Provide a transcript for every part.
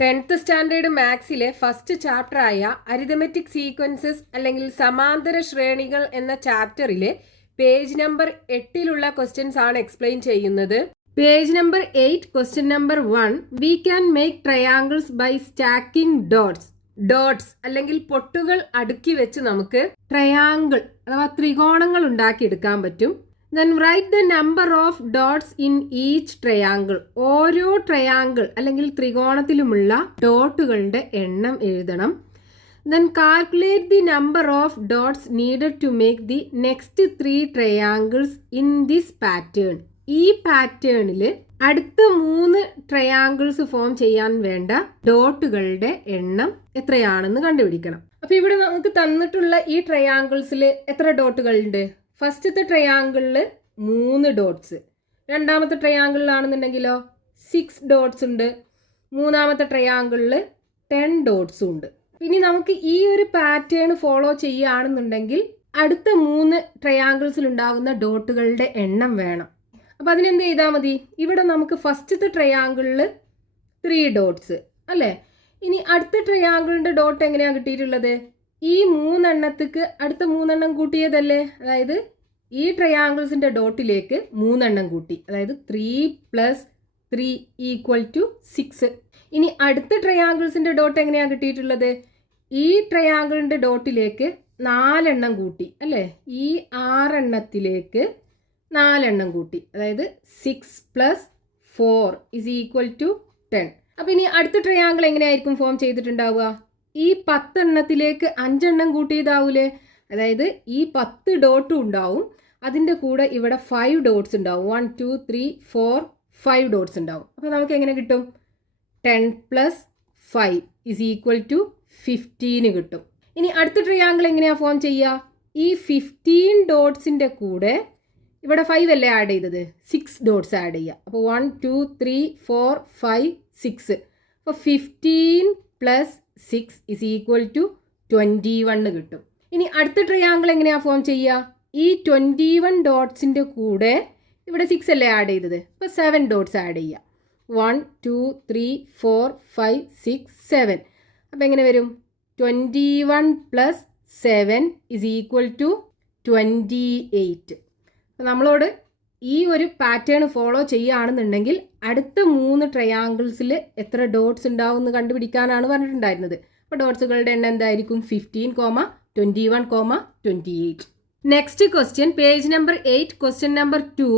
10th standard മാത്സിലെ first chapter ആയ arithmetic sequences അല്ലെങ്കിൽ സമാന്തര ശ്രേണികൾ എന്ന ചാപ്റ്ററിലെ പേജ് നമ്പർ 8 ക്വസ്റ്റ്യൻസ് ആണ് എക്സ്പ്ലെയിൻ ചെയ്യുന്നത്. Page number 8 question number 1, we can make triangles by stacking dots അല്ലെങ്കിൽ പൊട്ടുകൾ അടുക്കി വെച്ച് നമുക്ക് ട്രയാങ്കിൾ അഥവാ ത്രികോണങ്ങൾ ഉണ്ടാക്കിയെടുക്കാൻ പറ്റും. Then write the number of dots in each triangle. ഓരോ ട്രയാങ്കിൾ അല്ലെങ്കിൽ ത്രികോണത്തിലുമുള്ള ഡോട്ടുകളുടെ എണ്ണം എഴുതണം. Then calculate the number of dots needed to make the next 3 triangles in this pattern. ഈ പാറ്റേണിൽ അടുത്ത 3 ട്രയാങ്കിൾസ് ഫോം ചെയ്യാൻ വേണ്ട ഡോട്ടുകളുടെ എണ്ണം എത്രയാണെന്ന് കണ്ടുപിടിക്കണം. അപ്പോൾ ഇവിടെ നമുക്ക് തന്നിട്ടുള്ള ഈ ട്രയാങ്കിൾസിൽ എത്ര ഡോട്ടുകളുണ്ട്? ഫസ്റ്റത്തെ ട്രയാങ്കിളിൽ 3 ഡോട്ട്സ്, രണ്ടാമത്തെ ട്രയാങ്കിളിലാണെന്നുണ്ടെങ്കിലോ 6 ഡോട്ട്സ് ഉണ്ട്, മൂന്നാമത്തെ ട്രയാങ്കിളിൽ 10 ഡോട്ട്സും ഉണ്ട്. ഇനി നമുക്ക് ഈ ഒരു പാറ്റേൺ ഫോളോ ചെയ്യുകയാണെന്നുണ്ടെങ്കിൽ അടുത്ത 3 ട്രയാങ്കിൾസിൽ ഉണ്ടാകുന്ന ഡോട്ടുകളുടെ എണ്ണം വേണം. അപ്പം അതിനെന്ത് ചെയ്താൽ മതി? ഇവിടെ നമുക്ക് ഫസ്റ്റത്തെ ട്രയാങ്കിളിൽ 3 ഡോട്ട്സ് അല്ലേ? ഇനി അടുത്ത ട്രയാങ്കിളിൻ്റെ ഡോട്ട് എങ്ങനെയാണ് കിട്ടിയിട്ടുള്ളത്? ഈ 3 എണ്ണത്തേക്ക് അടുത്ത 3 എണ്ണം കൂട്ടിയതല്ലേ? അതായത് ഈ ട്രയാങ്കിൾസിൻ്റെ ഡോട്ടിലേക്ക് 3 എണ്ണം കൂട്ടി, അതായത് 3 + 3 = 6. ഇനി അടുത്ത ട്രയാങ്കിൾസിൻ്റെ ഡോട്ട് എങ്ങനെയാണ് കിട്ടിയിട്ടുള്ളത്? ഈ ട്രയാങ്കിളിൻ്റെ ഡോട്ടിലേക്ക് 4 എണ്ണം കൂട്ടി അല്ലേ? ഈ 6 എണ്ണത്തിലേക്ക് 4 എണ്ണം കൂട്ടി, അതായത് 6 + 4 = 10. അപ്പം ഇനി അടുത്ത ട്രയാങ്കിൾ എങ്ങനെയായിരിക്കും ഫോം ചെയ്തിട്ടുണ്ടാവുക? ഈ 10 എണ്ണത്തിലേക്ക് 5 എണ്ണം കൂട്ടിയതാവൂലേ? അതായത് ഈ 10 ഡോട്ടും ഉണ്ടാവും, അതിൻ്റെ കൂടെ ഇവിടെ 5 ഡോട്ട്സ് ഉണ്ടാവും. 1 2 3 4 5 ഡോട്ട്സ് ഉണ്ടാവും. അപ്പോൾ നമുക്ക് എങ്ങനെ കിട്ടും? 10 + 5 = 15 കിട്ടും. ഇനി അടുത്ത ട്രയാങ്കിൾ എങ്ങനെയാണ് ഫോം ചെയ്യുക? ഈ 15 ഡോട്ട്സിൻ്റെ കൂടെ ഇവിടെ 5 അല്ലേ ആഡ് ചെയ്തത്? 6 ഡോട്ട്സ് ആഡ് ചെയ്യുക. അപ്പോൾ 1 2 3 4 5 6. അപ്പോൾ 15 + 6 = 21 കിട്ടും. ഇനി അടുത്ത ട്രയാങ്കിൾ എങ്ങനെയാണ് ഫോം ചെയ്യുക? ഈ 21 ഡോട്ട്സിൻ്റെ കൂടെ ഇവിടെ 6 അല്ലേ ആഡ് ചെയ്തത്? അപ്പോൾ 7 ഡോട്ട്സ് ആഡ് ചെയ്യുക. 1 2 3 4 5 6 7. അപ്പോൾ എങ്ങനെ വരും? 21 + 7 = 28. അപ്പോൾ നമ്മളോട് ഈ ഒരു പാറ്റേൺ ഫോളോ ചെയ്യുകയാണെന്നുണ്ടെങ്കിൽ അടുത്ത 3 ട്രയാങ്കിൾസിൽ എത്ര ഡോട്ട്സ് ഉണ്ടാവും എന്ന് കണ്ടുപിടിക്കാനാണ് പറഞ്ഞിട്ടുണ്ടായിരുന്നത്. അപ്പോൾ ഡോട്ട്സുകളുടെ എണ്ണം എന്തായിരിക്കും? 15, 21, 28. Next question, page number 8 question number 2.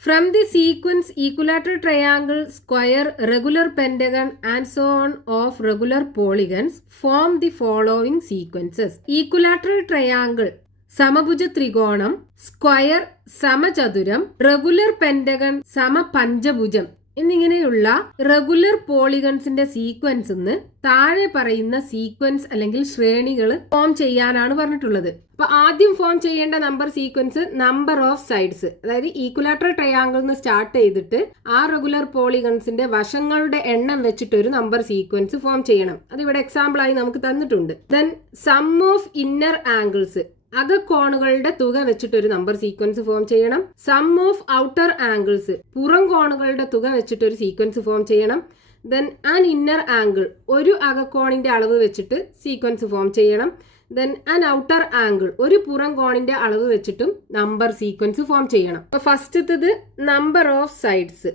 From the sequence equilateral triangle, square, regular pentagon and so on of regular polygons form the following sequences. Equilateral triangle സമഭുജ ത്രികോണം, സ്ക്വയർ സമചതുരം, റെഗുലർ പെൻറ്റഗൺ സമപഞ്ചഭുജം എന്നിങ്ങനെയുള്ള റെഗുലർ പോളിഗൺസിന്റെ സീക്വൻസ് നിന്ന് താഴെ പറയുന്ന sequence അല്ലെങ്കിൽ ശ്രേണികൾ form ചെയ്യാനാണ് പറഞ്ഞിട്ടുള്ളത്. അപ്പൊ ആദ്യം ഫോം ചെയ്യേണ്ട number sequence number of sides, അതായത് ഈക്വലാറ്ററൽ ട്രയാങ്കിൾ നിന്ന് സ്റ്റാർട്ട് ചെയ്തിട്ട് ആ റെഗുലർ പോളിഗൺസിന്റെ വശങ്ങളുടെ എണ്ണം വെച്ചിട്ട് ഒരു നമ്പർ സീക്വൻസ് ഫോം ചെയ്യണം. അത് ഇവിടെ എക്സാമ്പിൾ ആയി നമുക്ക് തന്നിട്ടുണ്ട്. Then sum of inner angles, അകക്കോണുകളുടെ തുക വെച്ചിട്ടൊരു നമ്പർ സീക്വൻസ് ഫോം ചെയ്യണം. സം ഓഫ് ഔട്ടർ ആംഗിൾസ്, പുറം കോണുകളുടെ തുക വെച്ചിട്ടൊരു സീക്വൻസ് ഫോം ചെയ്യണം. ദെൻ ആൻ ഇന്നർ ആംഗിൾ, ഒരു അകക്കോണിന്റെ അളവ് വെച്ചിട്ട് സീക്വൻസ് ഫോം ചെയ്യണം. ദെൻ ആൻ ഔട്ടർ ആംഗിൾ, ഒരു പുറം കോണിന്റെ അളവ് വെച്ചിട്ടും നമ്പർ സീക്വൻസ് ഫോം ചെയ്യണം. അപ്പോൾ ഫസ്റ്റത്തത് നമ്പർ ഓഫ് സൈഡ്സ്.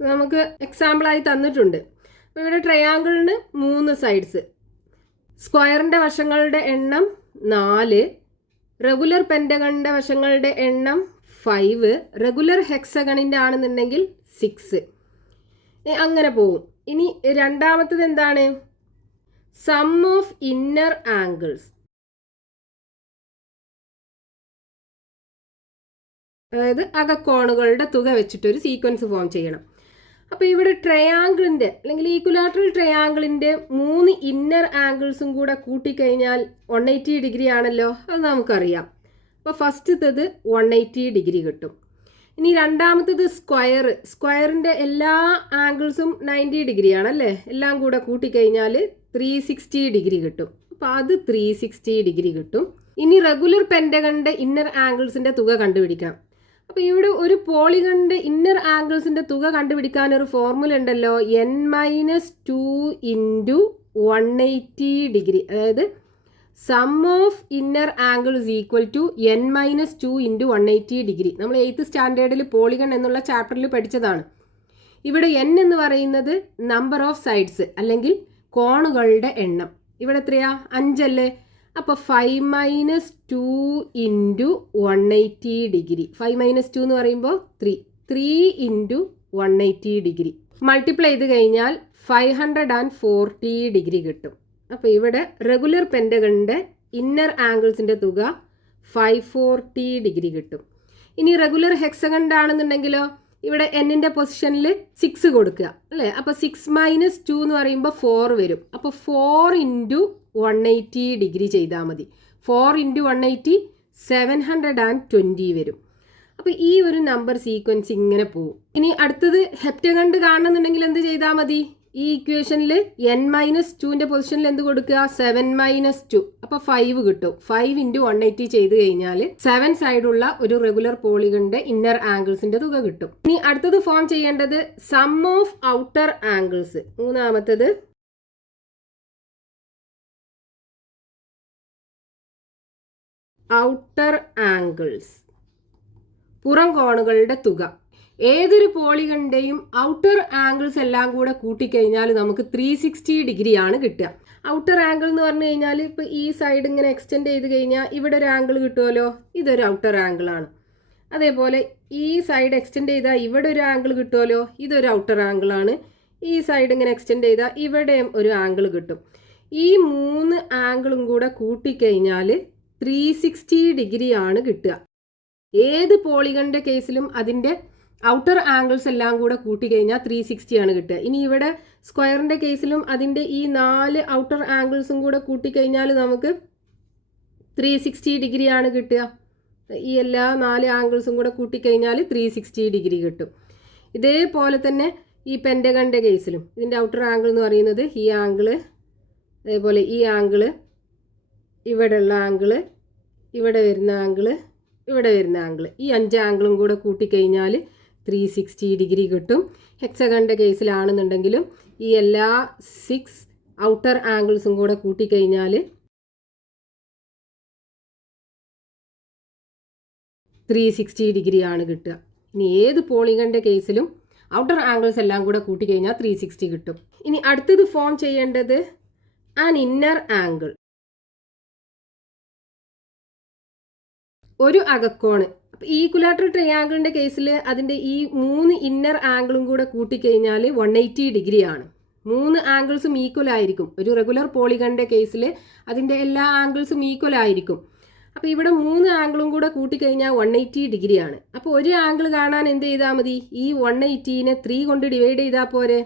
നമുക്ക് എക്സാമ്പിളായി തന്നിട്ടുണ്ട്. അപ്പോൾ ഇവിടെ ട്രയാങ്കിളിന് 3 സൈഡ്സ്, സ്ക്വയറിൻ്റെ വശങ്ങളുടെ എണ്ണം 4, റെഗുലർ പെൻറ്റഗണിൻ്റെ വശങ്ങളുടെ എണ്ണം 5, റെഗുലർ ഹെക്സഗണിൻ്റെ ആണെന്നുണ്ടെങ്കിൽ 6. അങ്ങനെ പോവും. ഇനി രണ്ടാമത്തത് എന്താണ്? സം ഓഫ് ഇന്നർ ആംഗിൾസ്, അതായത് അകക്കോണുകളുടെ തുക വെച്ചിട്ടൊരു സീക്വൻസ് ഫോം ചെയ്യണം. അപ്പോൾ ഇവിടെ ട്രയാങ്കിളിൻ്റെ അല്ലെങ്കിൽ ഈക്വലാറ്ററൽ ട്രയാങ്കിളിൻ്റെ 3 ഇന്നർ ആംഗിൾസും കൂടെ കൂട്ടിക്കഴിഞ്ഞാൽ 180 ഡിഗ്രി ആണല്ലോ, അത് നമുക്കറിയാം. അപ്പോൾ ഫസ്റ്റത്തത് 180 ഡിഗ്രി കിട്ടും. ഇനി രണ്ടാമത്തത് സ്ക്വയറിൻ്റെ എല്ലാ ആംഗിൾസും 90 ഡിഗ്രി ആണല്ലേ, എല്ലാം കൂടെ കൂട്ടിക്കഴിഞ്ഞാൽ 360 ഡിഗ്രി കിട്ടും. അപ്പോൾ അത് 360 ഡിഗ്രി കിട്ടും. ഇനി റെഗുലർ പെൻറ്റഗണിൻ്റെ ഇന്നർ ആംഗിൾസിൻ്റെ തുക കണ്ടുപിടിക്കാം. അപ്പോൾ ഇവിടെ ഒരു പോളിഗണിൻ്റെ ഇന്നർ ആംഗിൾസിൻ്റെ തുക കണ്ടുപിടിക്കാൻ ഒരു ഫോർമുല ഉണ്ടല്ലോ, n-2 ഇൻറ്റു 180 ഡിഗ്രി. അതായത് sum of inner angle is equal to n-2 into 180 degree. നമ്മൾ 8th സ്റ്റാൻഡേർഡിൽ പോളിഗൺ എന്നുള്ള ചാപ്റ്ററിൽ പഠിച്ചതാണ്. ഇവിടെ n എന്ന് പറയുന്നത് നമ്പർ ഓഫ് സൈഡ്സ് അല്ലെങ്കിൽ കോണുകളുടെ എണ്ണം. ഇവിടെ എത്രയാ? 5 അല്ലേ? അപ്പോൾ 5-2 ഇൻറ്റു 180 ഡിഗ്രി. 5-2 എന്ന് പറയുമ്പോൾ 3 ഇൻറ്റു 180 ഡിഗ്രി മൾട്ടിപ്ലൈ ചെയ്ത് കഴിഞ്ഞാൽ 540 ഡിഗ്രി കിട്ടും. അപ്പോൾ ഇവിടെ റെഗുലർ പെൻറ്റഗണിൻ്റെ ഇന്നർ ആംഗിൾസിൻ്റെ തുക 540 ഡിഗ്രി കിട്ടും. ഇനി റെഗുലർ ഹെക്സഗണിൻ്റെ ആണെന്നുണ്ടെങ്കിലോ ഇവിടെ എന്നിൻ്റെ പൊസിഷനിൽ 6 കൊടുക്കുക അല്ലേ? അപ്പോൾ 6-2 എന്ന് പറയുമ്പോൾ 4 വരും. അപ്പോൾ 4 ഇൻറ്റു 180 ഡിഗ്രി ചെയ്താൽ മതി. 4 ഇൻറ്റു 180 720 വരും. അപ്പോൾ ഈ ഒരു നമ്പർ സീക്വൻസ് ഇങ്ങനെ പോകും. ഇനി അടുത്തത് ഹെപ്റ്റഗണ്ട് കാണണമെന്നുണ്ടെങ്കിൽ എന്ത് ചെയ്താൽ മതി? ഈ ഇക്വേഷനിൽ n-2ൻ്റെ പൊസിഷനിൽ എന്ത് കൊടുക്കുക? 7-2. അപ്പോൾ 5 കിട്ടും. 5 ഇൻറ്റു 180 ചെയ്ത് കഴിഞ്ഞാൽ 7 സൈഡുള്ള ഒരു റെഗുലർ പോളിഗണിൻ്റെ ഇന്നർ ആംഗിൾസിൻ്റെ തുക കിട്ടും. ഇനി അടുത്തത് ഫോം ചെയ്യേണ്ടത് സം ഓഫ് ഔട്ടർ ആംഗിൾസ്. മൂന്നാമത്തത് ഔട്ടർ ആംഗിൾസ്, പുറം കോണുകളുടെ തുക. ഏതൊരു പോളിഗണിൻ്റെയും ഔട്ടർ ആംഗിൾസ് എല്ലാം കൂടെ കൂട്ടിക്കഴിഞ്ഞാൽ നമുക്ക് 360 ഡിഗ്രിയാണ് കിട്ടുക. ഔട്ടർ ആംഗിൾ എന്ന് പറഞ്ഞു കഴിഞ്ഞാൽ ഇപ്പോൾ ഈ സൈഡ് ഇങ്ങനെ എക്സ്റ്റെൻഡ് ചെയ്ത് കഴിഞ്ഞാൽ ഇവിടെ ഒരു ആംഗിൾ കിട്ടുമല്ലോ, ഇതൊരു ഔട്ടർ ആംഗിളാണ്. അതേപോലെ ഈ സൈഡ് എക്സ്റ്റെൻഡ് ചെയ്താൽ ഇവിടെ ഒരു ആംഗിൾ കിട്ടുമല്ലോ, ഇതൊരു ഔട്ടർ ആംഗിളാണ്. ഈ സൈഡ് ഇങ്ങനെ എക്സ്റ്റെൻഡ് ചെയ്താൽ ഇവിടെയും ഒരു ആംഗിൾ കിട്ടും. ഈ 3 ആംഗിളും കൂടെ കൂട്ടിക്കഴിഞ്ഞാൽ 360 ഡിഗ്രിയാണ് കിട്ടുക. ഏത് പോളിഗണിൻ്റെ കേസിലും അതിൻ്റെ ഔട്ടർ ആംഗിൾസ് എല്ലാം കൂടെ കൂട്ടിക്കഴിഞ്ഞാൽ 360 ആണ് കിട്ടുക. ഇനി ഇവിടെ സ്ക്വയറിൻ്റെ കേസിലും അതിൻ്റെ ഈ 4 ഔട്ടർ ആംഗിൾസും കൂടെ കൂട്ടിക്കഴിഞ്ഞാൽ നമുക്ക് 360 ഡിഗ്രിയാണ് കിട്ടുക. ഈ എല്ലാ 4 ആംഗിൾസും കൂടെ കൂട്ടിക്കഴിഞ്ഞാൽ 360 ഡിഗ്രി കിട്ടും. ഇതേപോലെ തന്നെ ഈ പെൻറ്റഗണിൻ്റെ കേസിലും ഇതിൻ്റെ ഔട്ടർ ആംഗിൾ എന്ന് പറയുന്നത് ഈ ആംഗിള്, അതേപോലെ ഈ ആംഗിള്, ഇവിടെയുള്ള ആംഗിള്, ഇവിടെ വരുന്ന ആംഗിള്, ഇവിടെ വരുന്ന ആംഗിള്, ഈ 5 ആംഗിളും കൂടെ കൂട്ടിക്കഴിഞ്ഞാൽ 360 ഡിഗ്രി കിട്ടും. ഹെക്സഗണിൻ്റെ കേസിലാണെന്നുണ്ടെങ്കിലും ഈ എല്ലാ 6 ഔട്ടർ ആംഗിൾസും കൂടെ കൂട്ടിക്കഴിഞ്ഞാൽ 360 ഡിഗ്രിയാണ് കിട്ടുക. ഇനി ഏത് പോളിഗണിൻ്റെ കേസിലും ഔട്ടർ ആംഗിൾസ് എല്ലാം കൂടെ കൂട്ടിക്കഴിഞ്ഞാൽ 360 കിട്ടും. ഇനി അടുത്തത് ഫോം ചെയ്യേണ്ടത് ആൻ ഇന്നർ ആംഗിൾ, ഒരു അകക്കോണ്. അപ്പോൾ ഈക്വലാറ്ററൽ ട്രയാങ്കിളിൻ്റെ കേസിൽ അതിൻ്റെ ഈ 3 ഇന്നർ ആംഗിളും കൂടെ കൂട്ടിക്കഴിഞ്ഞാൽ 180 ഡിഗ്രിയാണ്. 3 ആംഗിൾസും ഈക്വൽ ആയിരിക്കും. ഒരു റെഗുലർ പോളിഗണിൻ്റെ കേസിൽ അതിൻ്റെ എല്ലാ ആംഗിൾസും ഈക്വൽ ആയിരിക്കും. അപ്പോൾ ഇവിടെ 3 ആംഗിളും കൂടെ കൂട്ടിക്കഴിഞ്ഞാൽ 180 ഡിഗ്രിയാണ്. അപ്പോൾ ഒരു ആംഗിൾ കാണാൻ എന്ത് ചെയ്താൽ മതി? ഈ 180നെ 3 കൊണ്ട് ഡിവൈഡ് ചെയ്താൽ പോരെ.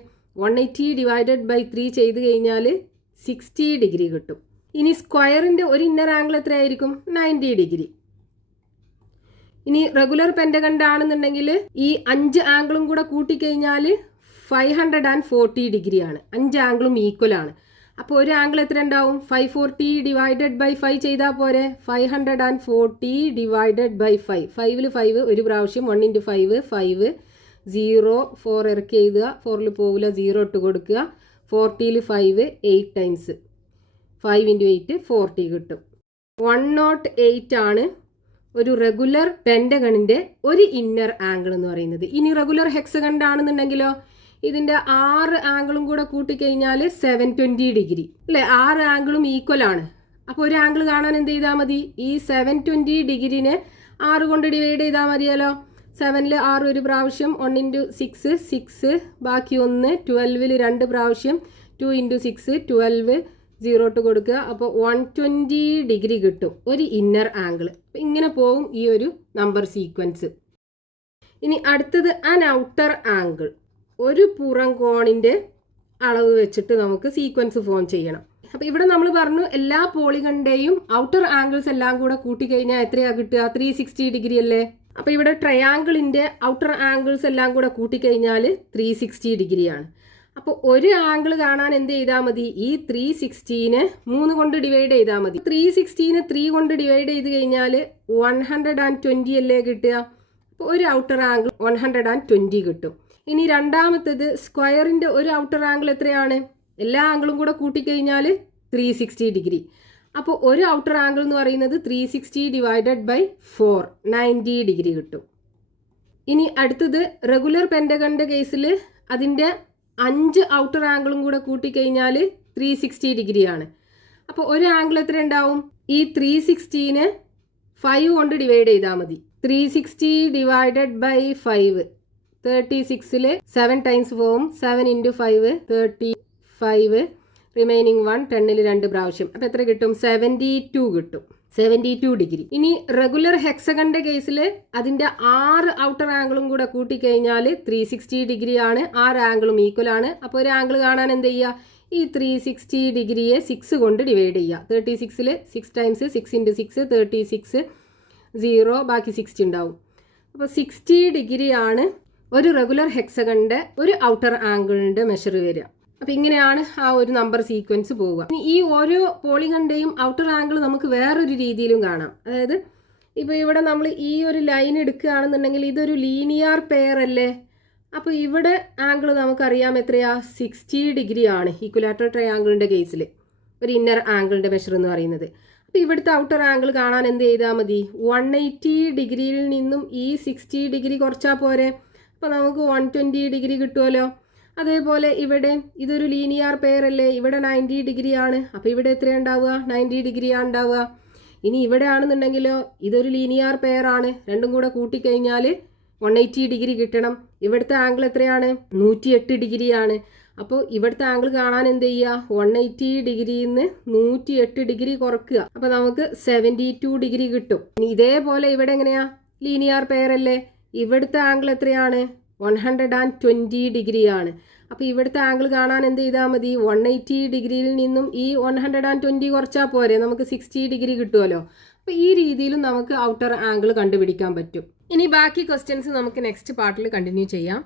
180 ഡിവൈഡഡ് ബൈ 3 ചെയ്ത് കഴിഞ്ഞാൽ 60 ഡിഗ്രി കിട്ടും. ഇനി സ്ക്വയറിൻ്റെ ഒരു ഇന്നർ ആംഗിൾ എത്രയായിരിക്കും? 90 ഡിഗ്രി. ഇനി റെഗുലർ പെൻറ്റഗണ്ട് ആണെന്നുണ്ടെങ്കിൽ ഈ 5 ആംഗിളും കൂടെ കൂട്ടിക്കഴിഞ്ഞാൽ 540 ഡിഗ്രിയാണ്. 5 ആംഗിളും ഈക്വൽ ആണ്. അപ്പോൾ ഒരു ആംഗിൾ എത്ര ഉണ്ടാവും? 540 ഡിവൈഡഡ് ബൈ 5 ചെയ്താൽ പോരെ. 540 ഡിവൈഡഡ് ബൈ 5. 5ൽ 5 ഒരു പ്രാവശ്യം, 1 ഇൻറ്റു 5 5, 0 4 ഇറക്കി എഴുതുക, 4ൽ പോകില്ല, 0 ഇട്ട് കൊടുക്കുക. 40ൽ 5 8 ടൈംസ്, 5 ഇൻറ്റു 8 40 കിട്ടും. 108 ആണ് ഒരു റെഗുലർ പെൻറ്റഗണിൻ്റെ ഒരു ഇന്നർ ആംഗിൾ എന്ന് പറയുന്നത്. ഇനി റെഗുലർ ഹെക്സഗണ്ട് ആണെന്നുണ്ടെങ്കിലോ ഇതിൻ്റെ 6 ആംഗിളും കൂടെ കൂട്ടിക്കഴിഞ്ഞാൽ 720 ഡിഗ്രി അല്ലേ? 6 ആംഗിളും ഈക്വൽ ആണ്. അപ്പോൾ ഒരു ആംഗിൾ കാണാൻ എന്ത് ചെയ്താൽ മതി? ഈ 720 ഡിഗ്രിനെ 6 കൊണ്ട് ഡിവൈഡ് ചെയ്താൽ മതിയല്ലോ. 7ൽ 6 ഒരു പ്രാവശ്യം, 1 ഇൻറ്റു 6 6, ബാക്കി 1, 12ൽ 2 പ്രാവശ്യം, 2 ഇൻറ്റു 6 12, 0 ഇട്ട് കൊടുക്കുക. അപ്പോൾ 120 ഡിഗ്രി കിട്ടും ഒരു ഇന്നർ ആംഗിൾ. ഇങ്ങനെ പോകും ഈ ഒരു നമ്പർ സീക്വൻസ്. ഇനി അടുത്തത് ആൻ ഔട്ടർ ആംഗിൾ, ഒരു പുറം കോണിൻ്റെ അളവ് വെച്ചിട്ട് നമുക്ക് സീക്വൻസ് ഫോം ചെയ്യണം. അപ്പോൾ ഇവിടെ നമ്മൾ പറഞ്ഞു എല്ലാ പോളിഗണിൻ്റെയും ഔട്ടർ ആംഗിൾസ് എല്ലാം കൂടെ കൂട്ടിക്കഴിഞ്ഞാൽ എത്രയാണ് കിട്ടുക? 360 ഡിഗ്രി അല്ലേ? അപ്പോൾ ഇവിടെ ട്രയാങ്കിളിൻ്റെ ഔട്ടർ ആംഗിൾസ് എല്ലാം കൂടെ കൂട്ടിക്കഴിഞ്ഞാൽ 360 ഡിഗ്രിയാണ്. അപ്പോൾ ഒരു ആംഗിൾ കാണാൻ എന്ത് ചെയ്താൽ മതി? ഈ 360നെ 3 കൊണ്ട് ഡിവൈഡ് ചെയ്താൽ മതി. 360നെ 3 കൊണ്ട് ഡിവൈഡ് ചെയ്ത് കഴിഞ്ഞാൽ 120 അല്ലേ കിട്ടുക? അപ്പോൾ ഒരു ഔട്ടർ ആംഗിൾ 120 കിട്ടും. ഇനി രണ്ടാമത്തേത് സ്ക്വയറിൻ്റെ ഒരു ഔട്ടർ ആംഗിൾ എത്രയാണ്? എല്ലാ ആംഗിളും കൂടെ കൂട്ടിക്കഴിഞ്ഞാൽ 360 ഡിഗ്രി. അപ്പോൾ ഒരു ഔട്ടർ ആംഗിൾ എന്ന് പറയുന്നത് 360 ഡിവൈഡഡ് ബൈ 4 90 ഡിഗ്രി കിട്ടും. ഇനി അടുത്തത് റെഗുലർ പെൻറ്റഗണിൻ്റെ കേസിൽ അതിൻ്റെ 5 ഔട്ടർ ആംഗിളും കൂടെ കൂട്ടിക്കഴിഞ്ഞാൽ 360 ഡിഗ്രിയാണ്. അപ്പോൾ ഒരു ആംഗിൾ എത്ര ഉണ്ടാവും? ഈ 360നെ 5 കൊണ്ട് ഡിവൈഡ് ചെയ്താൽ മതി. 360 ഡിവൈഡഡ് ബൈ 5 36ൽ 7 ടൈംസ് പോവും. 7 × 5 35, റിമൈനിങ് 1 10ൽ 2 പ്രാവശ്യം. അപ്പോൾ എത്ര കിട്ടും? 72 കിട്ടും. 72 ഡിഗ്രി. ഇനി റെഗുലർ ഹെക്സഗണിൻ്റെ കേസിൽ അതിൻ്റെ 6 ഔട്ടർ ആംഗിളും കൂടെ കൂട്ടിക്കഴിഞ്ഞാൽ 360 ഡിഗ്രിയാണ്. 6 ആംഗിളും ഈക്വൽ ആണ്. അപ്പോൾ ഒരു ആംഗിൾ കാണാൻ എന്ത് ചെയ്യുക? ഈ 360 ഡിഗ്രിയെ 6 കൊണ്ട് ഡിവൈഡ് ചെയ്യുക. 36ൽ 6 ടൈംസ് 6 × 6 36 0 ബാക്കി 60 ഉണ്ടാവും. അപ്പോൾ 60 ഡിഗ്രിയാണ് ഒരു റെഗുലർ ഹെക്സഗണിൻ്റെ ഒരു ഔട്ടർ ആംഗിളിൻ്റെ മെഷർ വരിക. അപ്പോൾ ഇങ്ങനെയാണ് ആ ഒരു നമ്പർ സീക്വൻസ് പോവുക. ഈ ഓരോ പോളിഗണിൻ്റെയും ഔട്ടർ ആംഗിൾ നമുക്ക് വേറൊരു രീതിയിലും കാണാം. അതായത് ഇപ്പോൾ ഇവിടെ നമ്മൾ ഈ ഒരു ലൈൻ എടുക്കുകയാണെന്നുണ്ടെങ്കിൽ ഇതൊരു ലീനിയർ പെയർ അല്ലേ? അപ്പോൾ ഇവിടെ ആംഗിൾ നമുക്കറിയാം എത്രയാ? 60 ഡിഗ്രി ആണ് ഈക്വലാറ്ററൽ ട്രയാംഗിളിൻ്റെ കേസിൽ ഒരു ഇന്നർ ആംഗിളിൻ്റെ മെഷർ എന്ന് പറയുന്നത്. അപ്പോൾ ഇവിടുത്തെ ഔട്ടർ ആംഗിൾ കാണാൻ എന്ത് ചെയ്താൽ മതി? 180 ഡിഗ്രിയിൽ നിന്നും ഈ 60 ഡിഗ്രി കുറച്ചാൽ പോരെ? അപ്പോൾ നമുക്ക് 120 ഡിഗ്രി കിട്ടുമല്ലോ. അതേപോലെ ഇവിടെ ഇതൊരു ലീനിയർ പെയർ അല്ലേ? ഇവിടെ 90 ഡിഗ്രി ആണ്. അപ്പോൾ ഇവിടെ എത്രയാണ് ഉണ്ടാവുക? 90 ഡിഗ്രിയാണ് ഉണ്ടാവുക. ഇനി ഇവിടെ ആണെന്നുണ്ടെങ്കിലോ ഇതൊരു ലീനിയർ പെയർ ആണ്. രണ്ടും കൂടെ കൂട്ടിക്കഴിഞ്ഞാൽ 180 ഡിഗ്രി കിട്ടണം. ഇവിടുത്തെ ആംഗിൾ എത്രയാണ്? 108 ഡിഗ്രിയാണ്. അപ്പോൾ ഇവിടുത്തെ ആംഗിൾ കാണാൻ എന്ത് ചെയ്യുക? 180 ഡിഗ്രിയിൽ നിന്ന് 108 ഡിഗ്രി കുറക്കുക. അപ്പോൾ നമുക്ക് 72 ഡിഗ്രി കിട്ടും. ഇനി ഇതേപോലെ ഇവിടെ എങ്ങനെയാ? ലീനിയർ പെയർ അല്ലേ? ഇവിടുത്തെ ആംഗിൾ എത്രയാണ്? 120 ഡിഗ്രിയാണ്. അപ്പോൾ ഇവിടുത്തെ ആംഗിൾ കാണാൻ എന്ത് ചെയ്താൽ മതി? 180 ഡിഗ്രിയിൽ നിന്നും ഈ 120 കുറച്ചാൽ പോരെ? നമുക്ക് 60 ഡിഗ്രി കിട്ടുമല്ലോ. അപ്പോൾ ഈ രീതിയിലും നമുക്ക് ഔട്ടർ ആംഗിൾ കണ്ടുപിടിക്കാൻ പറ്റും. ഇനി ബാക്കി ക്വസ്റ്റ്യൻസ് നമുക്ക് നെക്സ്റ്റ് പാർട്ടിൽ കണ്ടിന്യൂ ചെയ്യാം.